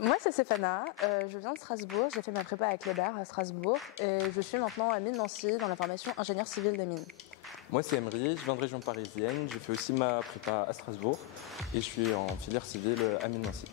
Moi, c'est Stéphana, je viens de Strasbourg, j'ai fait ma prépa à Kléber à Strasbourg et je suis maintenant à Mines Nancy dans la formation ingénieur civil des mines. Moi, c'est Emery, je viens de région parisienne, j'ai fait aussi ma prépa à Strasbourg et je suis en filière civile à Mines Nancy.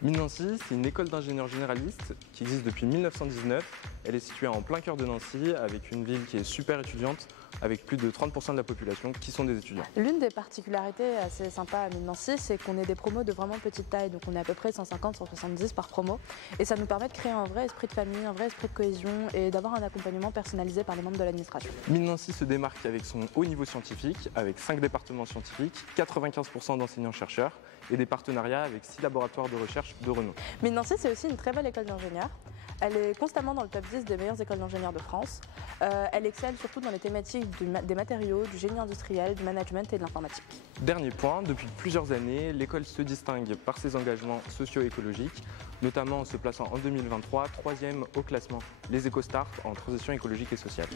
Mines Nancy, c'est une école d'ingénieurs généralistes qui existe depuis 1919. Elle est située en plein cœur de Nancy, avec une ville qui est super étudiante, avec plus de 30% de la population qui sont des étudiants. L'une des particularités assez sympas à Mines Nancy, c'est qu'on est des promos de vraiment petite taille, donc on est à peu près 150-170 par promo, et ça nous permet de créer un vrai esprit de famille, un vrai esprit de cohésion et d'avoir un accompagnement personnalisé par les membres de l'administration. Mines Nancy se démarque avec son haut niveau scientifique, avec 5 départements scientifiques, 95% d'enseignants-chercheurs et des partenariats avec 6 laboratoires de recherche de renom. Mines Nancy, c'est aussi une très belle école d'ingénieurs. Elle est constamment dans le top 10 des meilleures écoles d'ingénieurs de France. Elle excelle surtout dans les thématiques des matériaux, du génie industriel, du management et de l'informatique. Dernier point, depuis plusieurs années, l'école se distingue par ses engagements socio-écologiques, notamment en se plaçant en 2023 3e au classement Les EcoStart en transition écologique et sociale.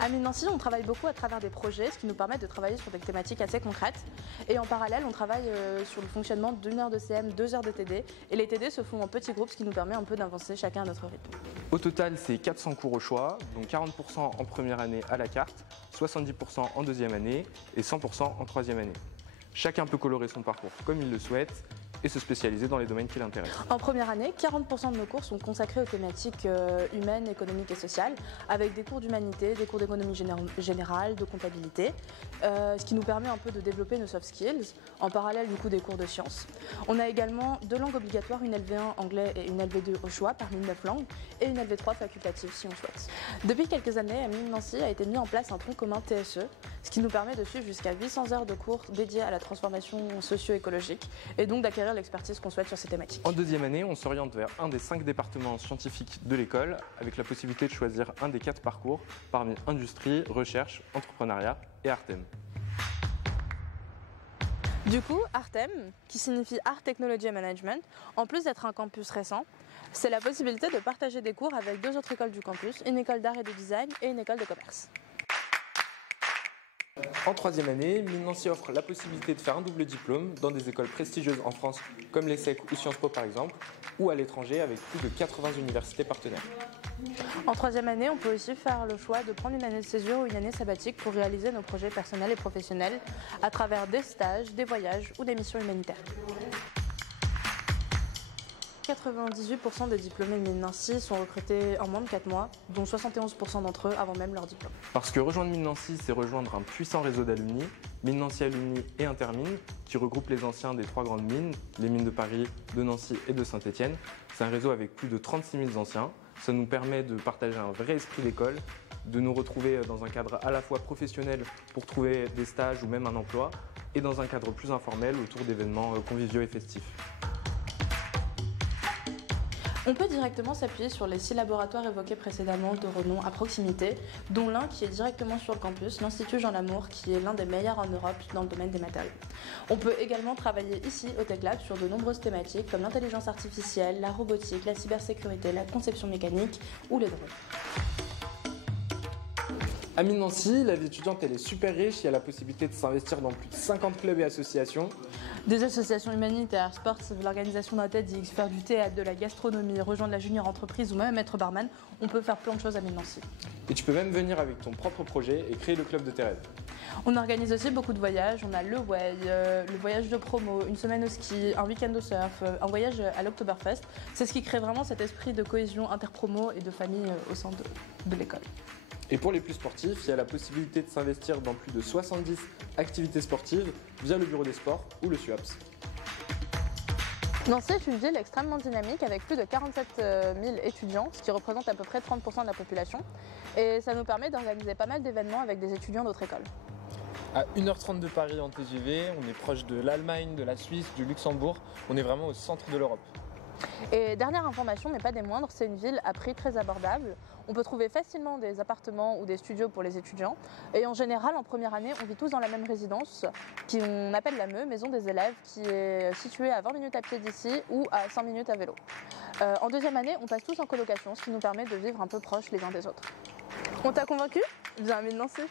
À Mines Nancy, on travaille beaucoup à travers des projets, ce qui nous permet de travailler sur des thématiques assez concrètes. Et en parallèle, on travaille sur le fonctionnement d'1 heure de CM, 2 heures de TD. Et les TD se font en petits groupes, ce qui nous permet un peu d'avancer chacun à notre rythme. Au total, c'est 400 cours au choix, dont 40% en première année à la carte, 70% en deuxième année et 100% en troisième année. Chacun peut colorer son parcours comme il le souhaite et se spécialiser dans les domaines qui l'intéressent. En première année, 40% de nos cours sont consacrés aux thématiques humaines, économiques et sociales, avec des cours d'humanité, des cours d'économie générale, de comptabilité, ce qui nous permet un peu de développer nos soft skills, en parallèle du coup des cours de sciences. On a également 2 langues obligatoires, une LV1 anglais et une LV2 au choix, parmi 9 langues, et une LV3 facultative si on souhaite. Depuis quelques années, à Mines Nancy a été mis en place un tronc commun TSE, ce qui nous permet de suivre jusqu'à 800 heures de cours dédiés à la transformation socio-écologique, et donc d'acquérir l'expertise qu'on souhaite sur ces thématiques. En deuxième année, on s'oriente vers un des 5 départements scientifiques de l'école, avec la possibilité de choisir un des 4 parcours parmi industrie, recherche, entrepreneuriat et Artem. Du coup, Artem, qui signifie Art, Technology et Management, en plus d'être un campus récent, c'est la possibilité de partager des cours avec 2 autres écoles du campus, une école d'art et de design et une école de commerce. En troisième année, Mines Nancy offre la possibilité de faire un double diplôme dans des écoles prestigieuses en France comme l'ESSEC ou Sciences Po par exemple, ou à l'étranger avec plus de 80 universités partenaires. En troisième année, on peut aussi faire le choix de prendre une année de césure ou une année sabbatique pour réaliser nos projets personnels et professionnels à travers des stages, des voyages ou des missions humanitaires. 98% des diplômés de Mines Nancy sont recrutés en moins de 4 mois, dont 71% d'entre eux avant même leur diplôme. Parce que rejoindre Mines Nancy, c'est rejoindre un puissant réseau d'alumni, Mines Nancy Alumni et Intermines, qui regroupe les anciens des 3 grandes mines, les mines de Paris, de Nancy et de Saint-Étienne. C'est un réseau avec plus de 36 000 anciens. Ça nous permet de partager un vrai esprit d'école, de nous retrouver dans un cadre à la fois professionnel pour trouver des stages ou même un emploi, et dans un cadre plus informel autour d'événements conviviaux et festifs. On peut directement s'appuyer sur les 6 laboratoires évoqués précédemment de renom à proximité, dont l'un qui est directement sur le campus, l'Institut Jean Lamour, qui est l'un des meilleurs en Europe dans le domaine des matériaux. On peut également travailler ici au Tech Lab sur de nombreuses thématiques comme l'intelligence artificielle, la robotique, la cybersécurité, la conception mécanique ou les drones. À Mines Nancy, la vie étudiante elle est super riche, il y a la possibilité de s'investir dans plus de 50 clubs et associations. Des associations humanitaires, sportives, l'organisation d'un TEDx, faire du théâtre, de la gastronomie, rejoindre la junior entreprise ou même être barman, on peut faire plein de choses à Mines Nancy. Et tu peux même venir avec ton propre projet et créer le club de tes rêves. On organise aussi beaucoup de voyages, on a le Way, le voyage de promo, une semaine au ski, un week-end au surf, un voyage à l'Oktoberfest. C'est ce qui crée vraiment cet esprit de cohésion interpromo et de famille au sein de l'école. Et pour les plus sportifs, il y a la possibilité de s'investir dans plus de 70 activités sportives via le bureau des sports ou le SUAPS. Nancy est une ville extrêmement dynamique avec plus de 47 000 étudiants, ce qui représente à peu près 30% de la population. Et ça nous permet d'organiser pas mal d'événements avec des étudiants d'autres écoles. À 1h30 de Paris en TGV, on est proche de l'Allemagne, de la Suisse, du Luxembourg. On est vraiment au centre de l'Europe. Et dernière information, mais pas des moindres, c'est une ville à prix très abordable. On peut trouver facilement des appartements ou des studios pour les étudiants. Et en général, en première année, on vit tous dans la même résidence, qu'on appelle la MEU, Maison des élèves, qui est située à 20 minutes à pied d'ici ou à 5 minutes à vélo. En deuxième année, on passe tous en colocation, ce qui nous permet de vivre un peu proches les uns des autres. On t'a convaincu? Viens à Mines Nancy.